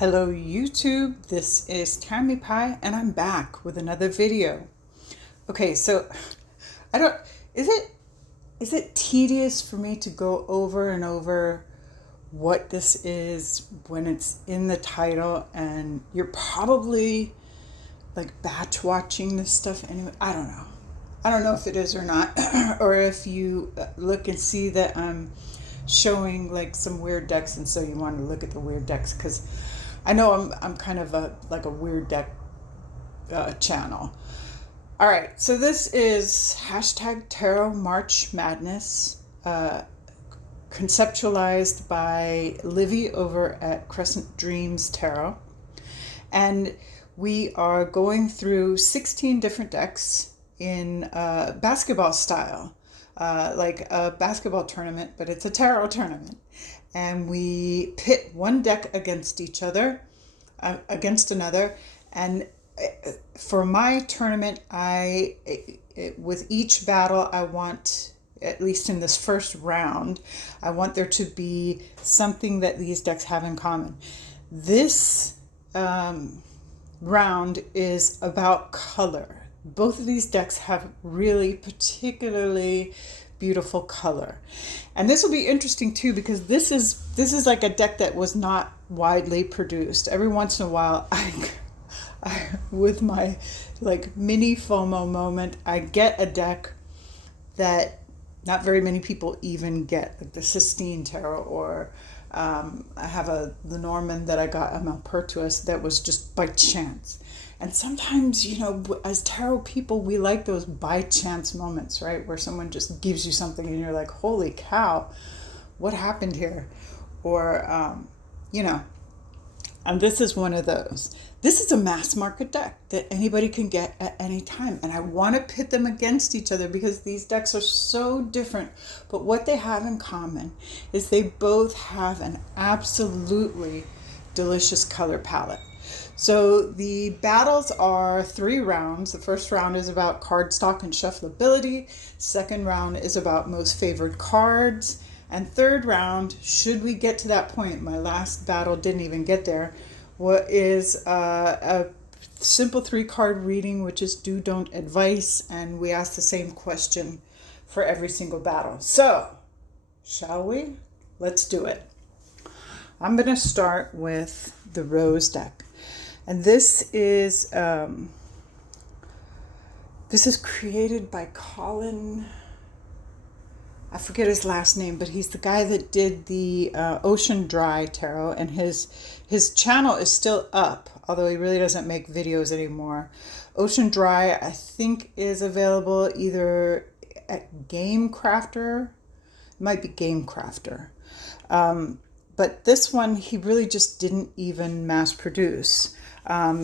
Hello YouTube, this is Tammy Pie and I'm back with another video. Okay, so I don't is it tedious for me to go over and over what this is when it's in the title and you're probably like batch watching this stuff anyway? I don't know. I don't know if it is or not or if you look and see that I'm showing like some weird decks and so you want to look at the weird decks because I know I'm kind of like a weird deck channel. All right, so this is hashtag Tarot March Madness, conceptualized by Livy over at Crescent Dreams Tarot. And we are going through 16 different decks in basketball style, like a basketball tournament, but it's a tarot tournament. And we pit one deck against each other, against another. And for my tournament, with each battle, I want, at least in this first round, I want there to be something that these decks have in common. This round is about color. Both of these decks have really particularly beautiful color. And this will be interesting too because this is like a deck that was not widely produced. Every once in a while I with my like mini FOMO moment, I get a deck that not very many people even get, like the Sistine Tarot, or I have the Norman that I got a Malpertuis that was just by chance. And sometimes, you know, as tarot people, we like those by chance moments, right? Where someone just gives you something and you're like, holy cow, what happened here? Or, you know, and this is one of those. This is a mass market deck that anybody can get at any time. And I want to pit them against each other because these decks are so different. But what they have in common is they both have an absolutely delicious color palette. So the battles are 3 rounds. The first round is about cardstock and shuffleability. Second round is about most favored cards. And third round, should we get to that point, my last battle didn't even get there, what is a simple 3-card reading, which is do, don't advice. And we ask the same question for every single battle. So, shall we? Let's do it. I'm going to start with the Rose deck. And this is created by Colin. I forget his last name, but he's the guy that did the Oceandry Tarot, and his channel is still up, although he really doesn't make videos anymore. Oceandry, I think, is available either at Game Crafter. It might be Game Crafter. But this one, he really just didn't even mass produce.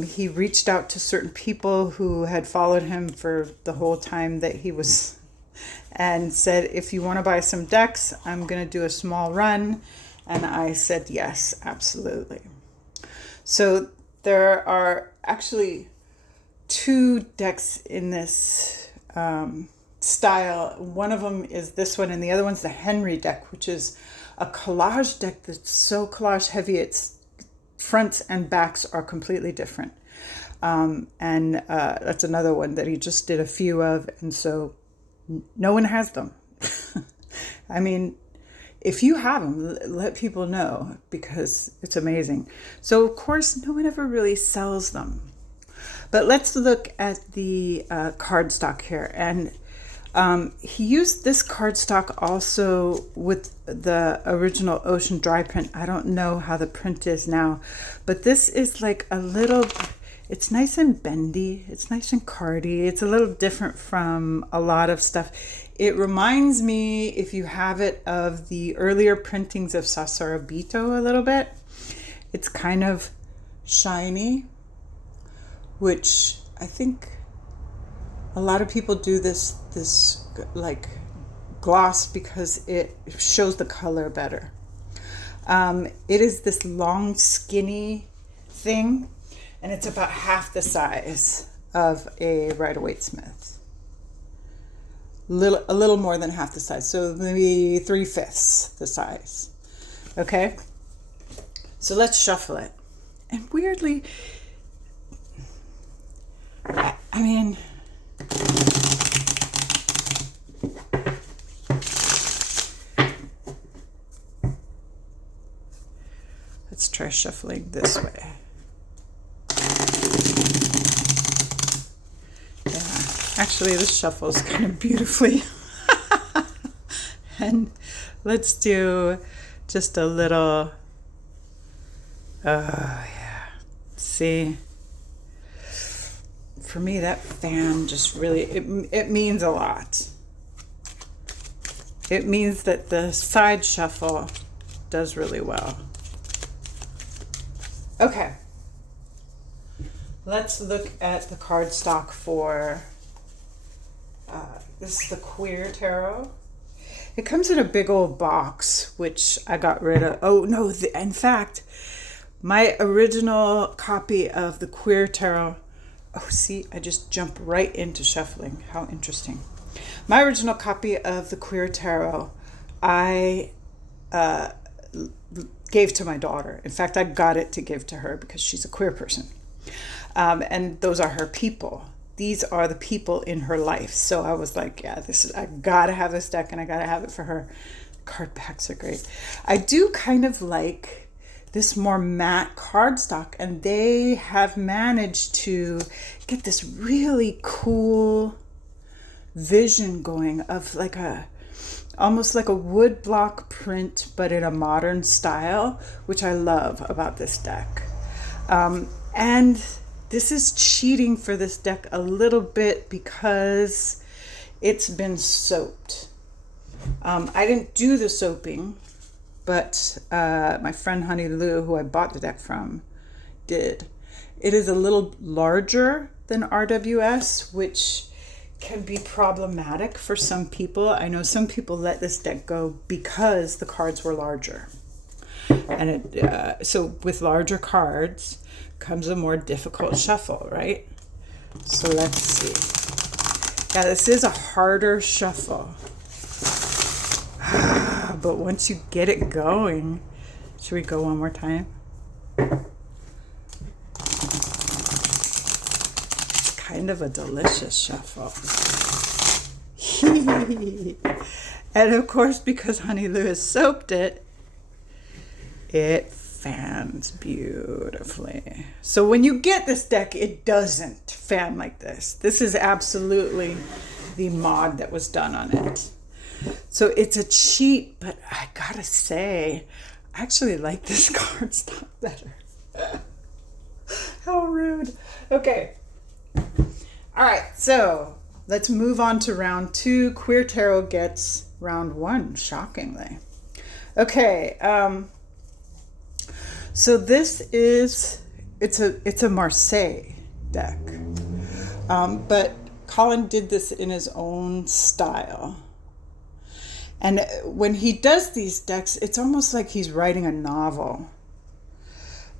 He reached out to certain people who had followed him for the whole time that he was, and said, if you want to buy some decks, I'm going to do a small run. And I said, yes, absolutely. So there are actually 2 decks in this style. One of them is this one, and the other one's the Henry deck, which is a collage deck that's so collage heavy, its fronts and backs are completely different. And that's another one that he just did a few of, and so no one has them. I mean, if you have them, let people know because it's amazing. So, of course, no one ever really sells them. But let's look at the cardstock here. And he used this cardstock also with the original Oceandry print. I don't know how the print is now, but this is like a little, it's nice and bendy. It's nice and cardy. It's a little different from a lot of stuff. It reminds me, if you have it, of the earlier printings of Sassorabito a little bit. It's kind of shiny, which I think a lot of people do this like gloss because it shows the color better. It is this long, skinny thing, and it's about half the size of a Rider-Waite-Smith. A little more than half the size, so maybe 3/5 the size. Okay, so let's shuffle it. And weirdly, I mean, let's try shuffling this way. Yeah, actually this shuffles kind of beautifully. And let's do just a little, yeah, see, for me that fan just really, it means a lot. It means that the side shuffle does really well. Okay, let's look at the cardstock for, this is the Queer Tarot. It comes in a big old box, which I got rid of. Oh no, in fact, my original copy of the Queer Tarot, oh see, I just jumped right into shuffling. How interesting. My original copy of the Queer Tarot, I gave to my daughter. In fact, I got it to give to her because she's a queer person. And those are her people. These are the people in her life. So I was like, yeah, I gotta have this deck and I gotta have it for her. Card backs are great. I do kind of like this more matte cardstock, and they have managed to get this really cool vision going of like almost like a wood block print, but in a modern style, which I love about this deck. And this is cheating for this deck a little bit because it's been soaped. I didn't do the soaping, but my friend Honey Lou, who I bought the deck from, did. It is a little larger than RWS, which can be problematic for some people. I know some people let this deck go because the cards were larger. And so with larger cards comes a more difficult shuffle, right? So let's see. Yeah, this is a harder shuffle. But once you get it going, should we go one more time? It's kind of a delicious shuffle. And of course, because Honey Lou has soaped it, it fans beautifully. So when you get this deck, it doesn't fan like this. This is absolutely the mod that was done on it. So it's a cheat, but I gotta say, I actually like this cardstock better. How rude. Okay. All right, so let's move on to round 2. Queer Tarot gets round 1, shockingly. Okay, so this is, it's a Marseille deck, but Colin did this in his own style. And when he does these decks, it's almost like he's writing a novel.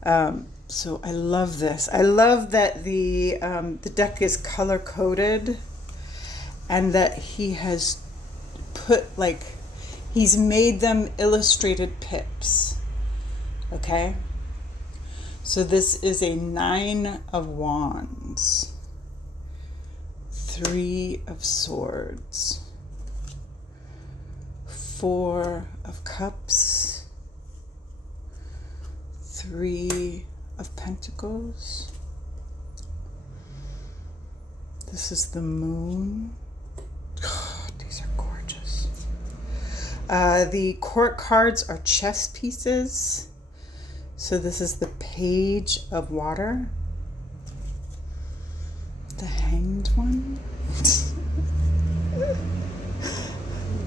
So I love this. I love that the deck is color coded, and that he has put he's made them illustrated pips. Okay. So this is a 9 of Wands, 3 of Swords, 4 of Cups, 3 of Pentacles. This is the Moon. Oh, these are gorgeous. The court cards are chess pieces. So this is the Page of Water, the Hanged One,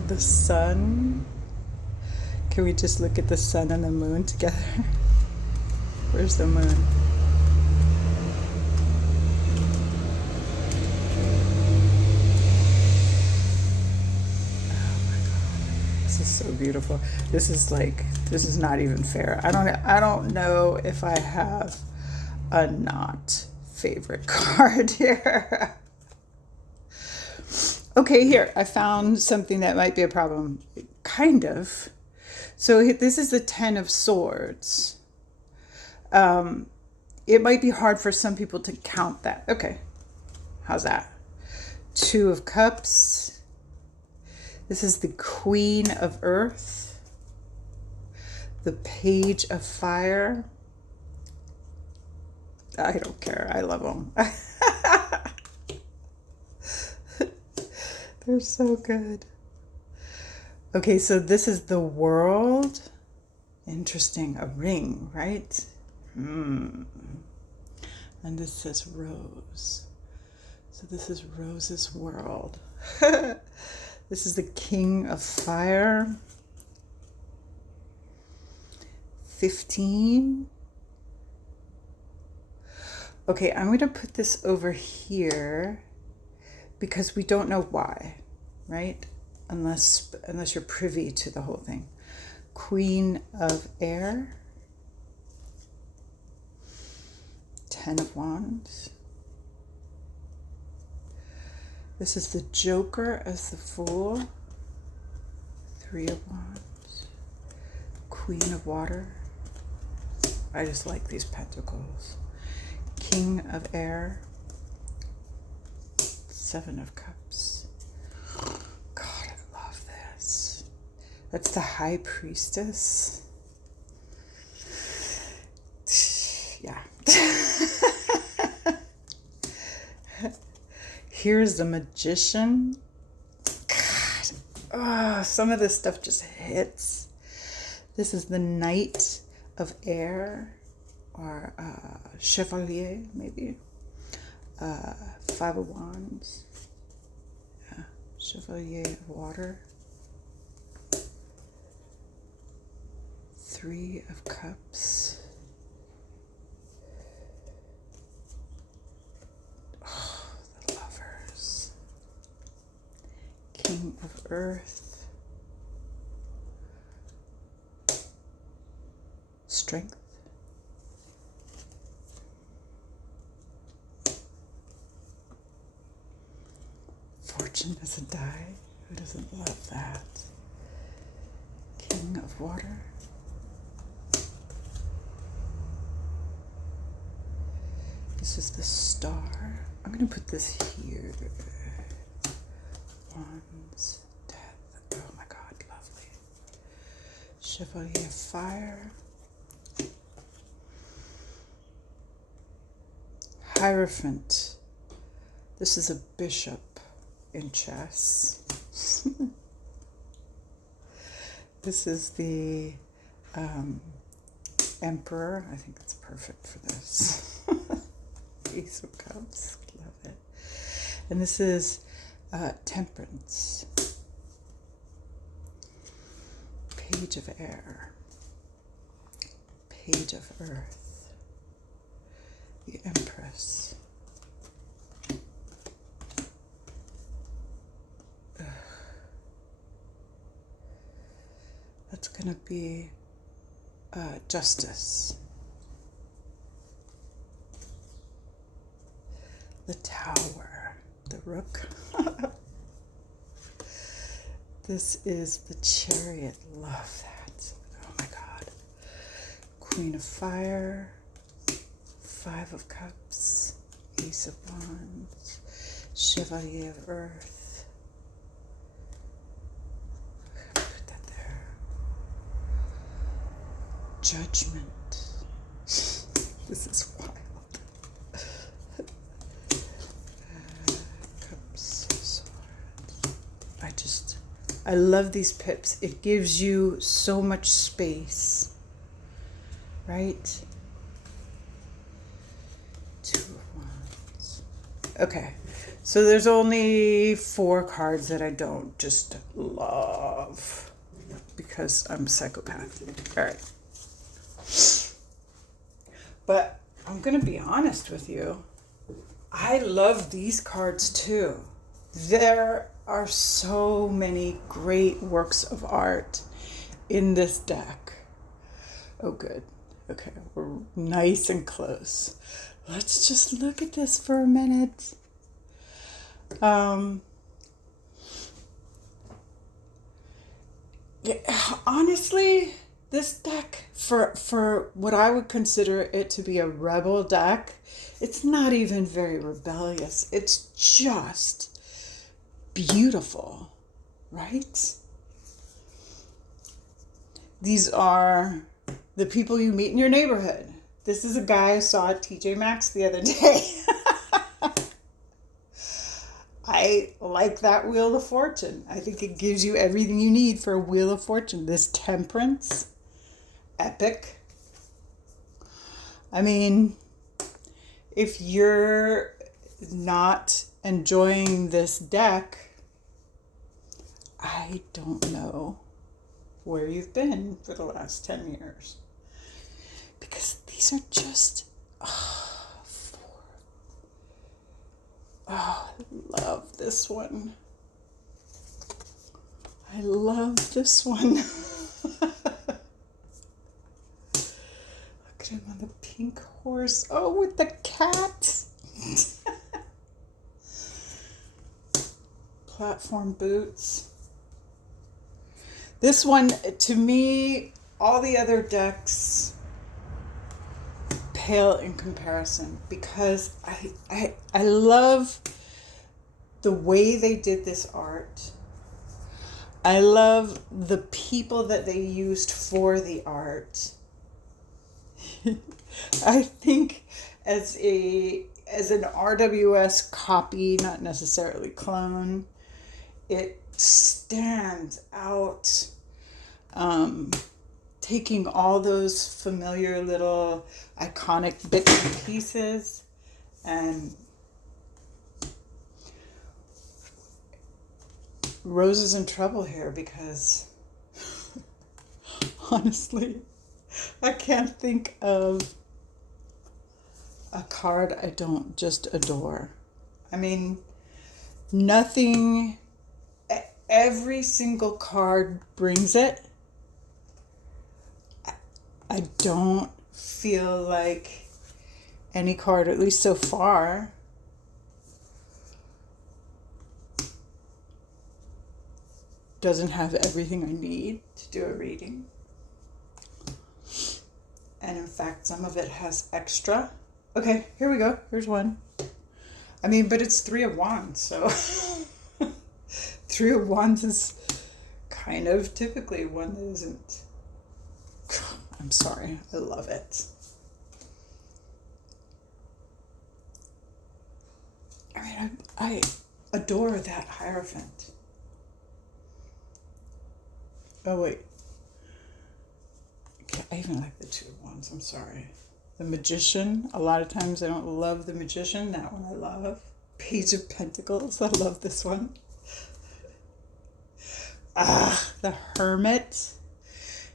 the Sun. Can we just look at the Sun and the Moon together? Where's the Moon? Oh my God, this is so beautiful. This is not even fair. I don't know if I have a not favorite card here. Okay, here, I found something that might be a problem. Kind of. So this is the 10 of Swords. it might be hard for some people to count that. Okay, how's that? 2 of Cups. This is the Queen of Earth. The Page of Fire. I don't care. I love them. They're so good. Okay, so this is the World. Interesting. A ring, right? And this says Rose. So this is Rose's world. This is the King of Fire. 15. Okay, I'm going to put this over here because we don't know why, right? Unless you're privy to the whole thing. Queen of Air. 10 of Wands. This is the Joker as the Fool. 3 of Wands. Queen of Water. I just like these pentacles. King of Air. 7 of Cups. God, I love this. That's the High Priestess. Yeah. Here's the Magician. God, oh, some of this stuff just hits. This is the Knight of Air, or Chevalier, maybe. 5 of Wands. Yeah. Chevalier of Water. 3 of Cups. King of Earth. Strength. Fortune as a die. Who doesn't love that? King of Water. This is the Star. I'm going to put this here. Wands, Death. Oh my God, lovely. Chevalier of Fire. Hierophant. This is a bishop in chess. This is the Emperor. I think it's perfect for this. Ace of Cups. Love it. And this is Temperance. Page of Air. Page of Earth. The Empress. Ugh. That's going to be Justice. The Tower. The Rook. This is the Chariot. Love that. Oh my God. Queen of Fire. 5 of Cups. Ace of Wands. Chevalier of Earth. Put that there. Judgment. This is wild. I love these pips. It gives you so much space, right? 2 of Wands. Okay, so there's only 4 cards that I don't just love because I'm a psychopath. All right. But I'm going to be honest with you. I love these cards too. There are so many great works of art in this deck. Oh, good. Okay, we're nice and close. Let's just look at this for a minute. Yeah, honestly, this deck, for what I would consider it to be a rebel deck, it's not even very rebellious. It's just beautiful, right? These are the people you meet in your neighborhood. This is a guy I saw at TJ Maxx the other day. I like that Wheel of Fortune. I think it gives you everything you need for a Wheel of Fortune. This Temperance, epic. I mean, if you're not enjoying this deck, I don't know where you've been for the last 10 years. Because these are just, I love this one. I love this one. Look at him on the pink horse. Oh, with the cat. Platform boots. This one, to me, all the other decks pale in comparison, because I love the way they did this art. I love the people that they used for the art. I think as an RWS copy, not necessarily clone, it stands out. Taking all those familiar little iconic bits and pieces and Rose is in trouble here because honestly, I can't think of a card I don't just adore. I mean, nothing, every single card brings it. I don't feel like any card, at least so far, doesn't have everything I need to do a reading. And in fact, some of it has extra. Okay, here we go. Here's one. I mean, but it's 3 of Wands, so 3 of Wands is kind of typically one that isn't. I'm sorry, I love it. I mean, I adore that Hierophant. Oh, wait. I even like the 2 of Wands, I'm sorry. The Magician, a lot of times I don't love the Magician. That one I love. Page of Pentacles, I love this one. The Hermit.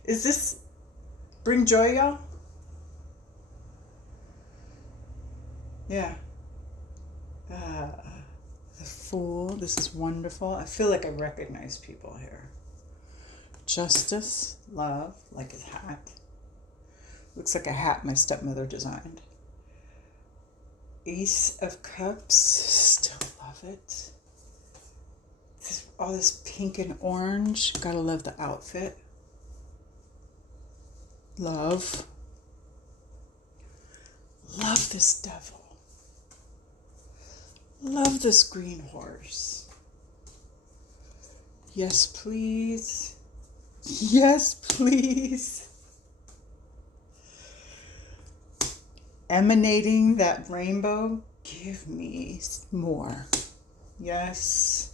Is this bring joy, y'all? Yeah. The Fool, this is wonderful. I feel like I recognize people here. Justice, love, like his hat. Looks like a hat my stepmother designed. Ace of Cups, still love it. All this pink and orange, gotta love the outfit. Love. Love this devil. Love this green horse. Yes, please. Yes, please. Emanating that rainbow, give me more. Yes.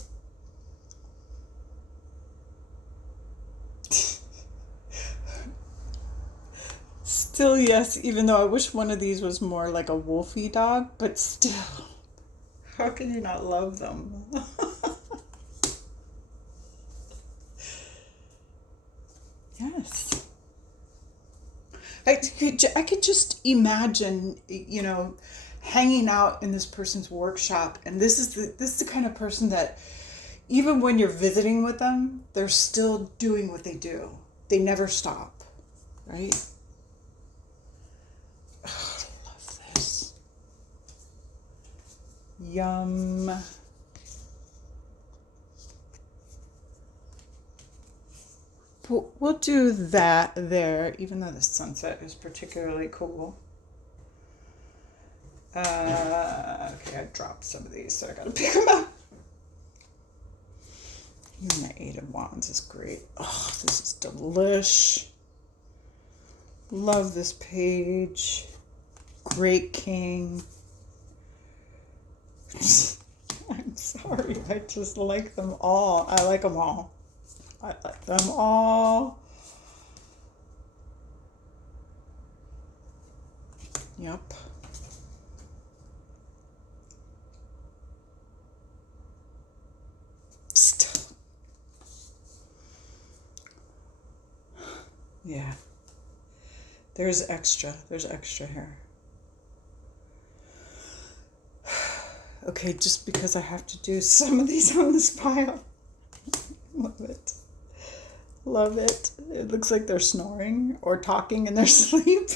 Still yes, even though I wish one of these was more like a wolfy dog, but still, how can you not love them? Yes. I could just imagine, hanging out in this person's workshop, and this is the kind of person that even when you're visiting with them, they're still doing what they do. They never stop, right? Oh, I love this. Yum. we'll do that there, even though the sunset is particularly cool. Okay, I dropped some of these, so I gotta pick them up. Even the Eight of Wands is great. Oh, this is delish. Love this page. Great King. I'm sorry, I just like them all. I like them all. I like them all. Yep. Yeah. There's extra here. Okay, just because I have to do some of these on this pile. Love it. Love it. It looks like they're snoring or talking in their sleep.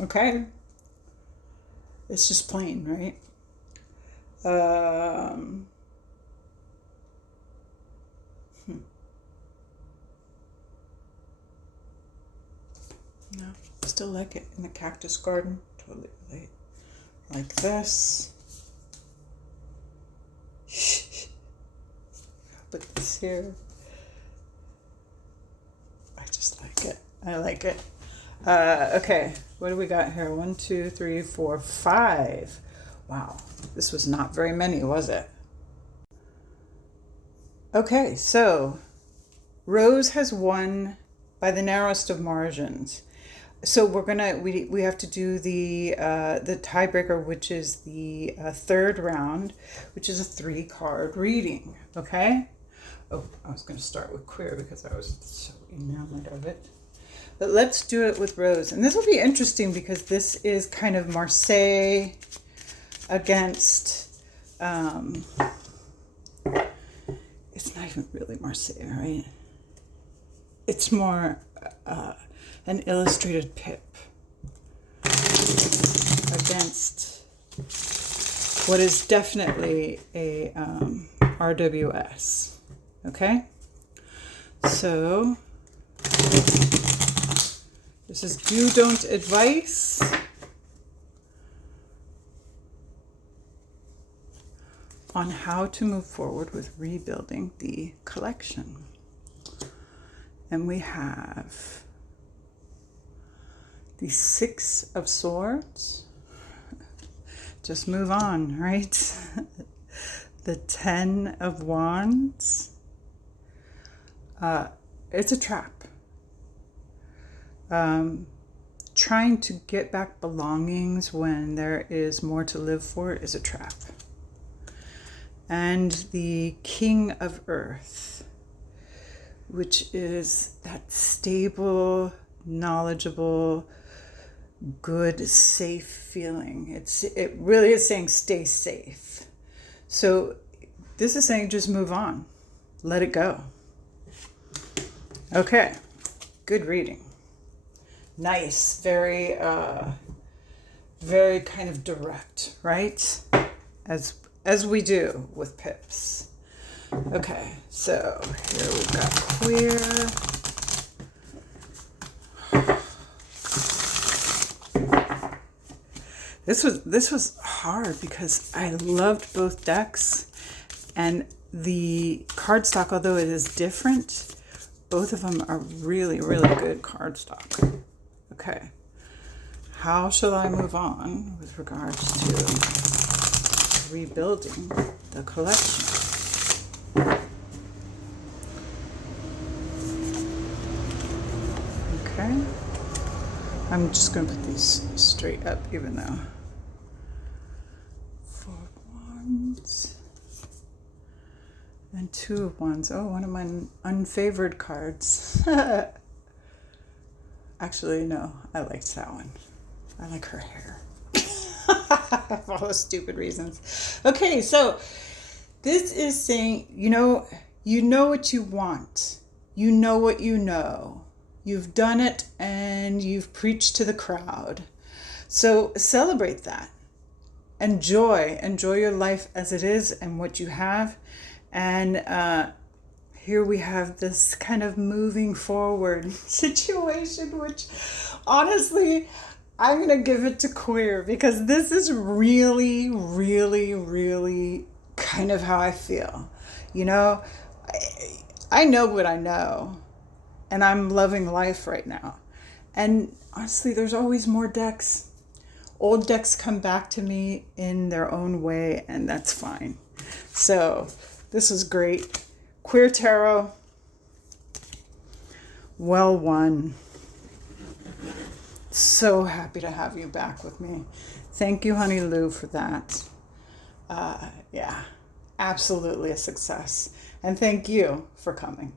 Okay. It's just plain, right? No, still like it in the cactus garden. Totally relate. Like this. Put this here. I just like it. I like it. Okay, what do we got here? 1, 2, 3, 4, 5. Wow, this was not very many, was it? Okay, so Rose has won by the narrowest of margins. So we have to do the tiebreaker, which is the third round, which is a 3-card reading. Okay. Oh, I was going to start with queer because I was so enamored of it. But let's do it with Rose, and this will be interesting because this is kind of Marseille against. It's not even really Marseille, right? It's more an illustrated pip against what is definitely a RWS. Okay? So, this is do don't advice. On how to move forward with rebuilding the collection. And we have the 6 of Swords. Just move on, right? The 10 of Wands. It's a trap. Trying to get back belongings when there is more to live for is a trap. And the King of Earth, which is that stable, knowledgeable, good, safe feeling. It really is saying stay safe. So this is saying just move on. Let it go. Okay. Good reading. Nice. Very kind of direct, right? As we do with pips. Okay, so here we've got queer. This was hard because I loved both decks, and the cardstock, although it is different, both of them are really, really good cardstock. Okay, how shall I move on with regards to rebuilding the collection? Okay, I'm just going to put these straight up, even though 4 of Wands and 2 of Wands. Oh, one of my unfavored cards. Actually, no, I liked that one. I like her hair. For all those stupid reasons. Okay, so this is saying, you know what you want. You know what you know. You've done it and you've preached to the crowd. So celebrate that. Enjoy your life as it is and what you have. And here we have this kind of moving forward situation, which honestly, I'm going to give it to queer because this is really, really, really kind of how I feel. You know, I know what I know, and I'm loving life right now. And honestly, there's always more decks. Old decks come back to me in their own way, and that's fine. So this is great. Queer Tarot, well won. So happy to have you back with me. Thank you, Honey Lou, for that. Yeah, absolutely a success. And thank you for coming.